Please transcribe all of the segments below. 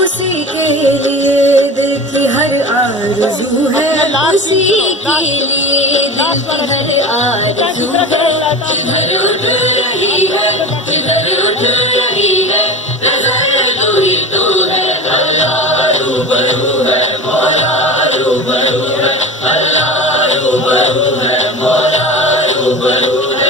उसी के लिए दिल की हर आरज़ू है, उसी के लिए दिल की हर आरज़ू है। किधर उठ रही है, किधर उठ रही है, नज़र तू ही तू है। अल्लाह रूबरू है, मौला रूबरू है, अल्लाह रूबरू है, मौला रूबरू है।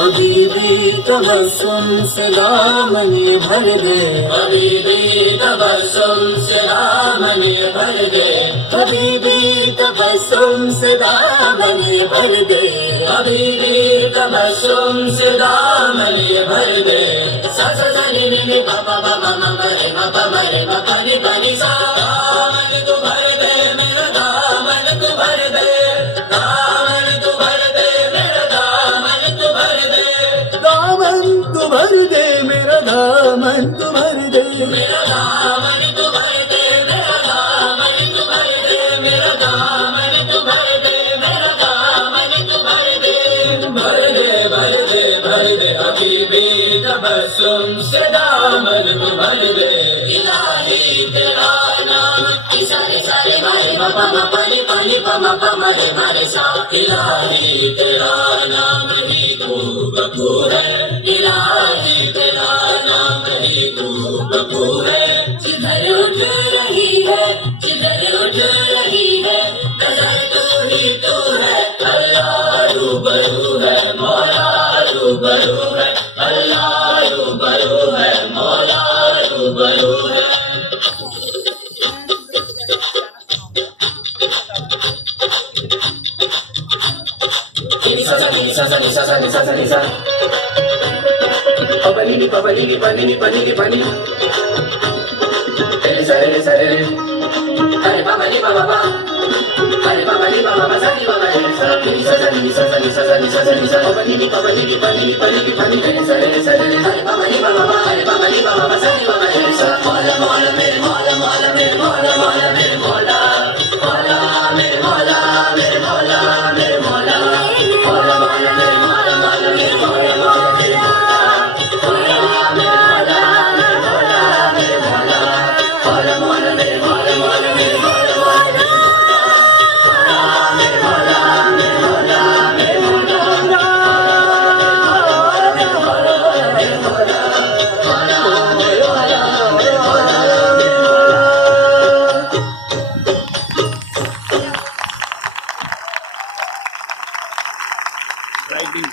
हबीबी तबस्सुम से दामने भर दे, हबीबी तबस्सुम से दामने भर दे, हबीबी तबस्सुम से दामने भर दे, हबीबी तबस्सुम से दामने भर दे। सा सा सा नी नी नी पा पा पा मा मा रे मा पा मा रे मा पा नी पा नी सा। दामन तू भर दे मेरा, दामन तू भर दे, दामन तू भर दे मेरा, दामन तू भर दे, दामन तू भर दे मेरा, दामन तू भर दे मेरा, दामन तू भर दे मेरा, दामन तू भर दे मेरा, दामन तू भर दे मेरा, दामन तू भर दे, भर दे भर दे भर दे। हबीबी तबस्सुम से दामन तू भर दे। इलाही तेरा नाम इसारे सारे मारे मा पा मा पा नी पा मा पा मा रे मा रे सा। इलाही तेरा नाम ही तू गफूर है, इलाही तेरा नाम ही तू गफूर है। जिधर उठ रही है, जिधर उठ रही है, नज़र तू ही तू है। अल्लाह रूबरू है, मौला रूबरू है, अल्लाह रूबरू है, मौला रूबरू है। Pabali pani. Sare sare. Hare pabali pababa. Hare pabali pababa sari pabali sa. Sa. Pabali pani. Sare sare. Hare pabali pababa. Hare pabali pababa sari pabali sa. Mola mola mere mola mola mere mola mola mere mola. Mola mere mola mere mola mere mola. Mola mola mere mola mola mere mola mola mere mola. Writing.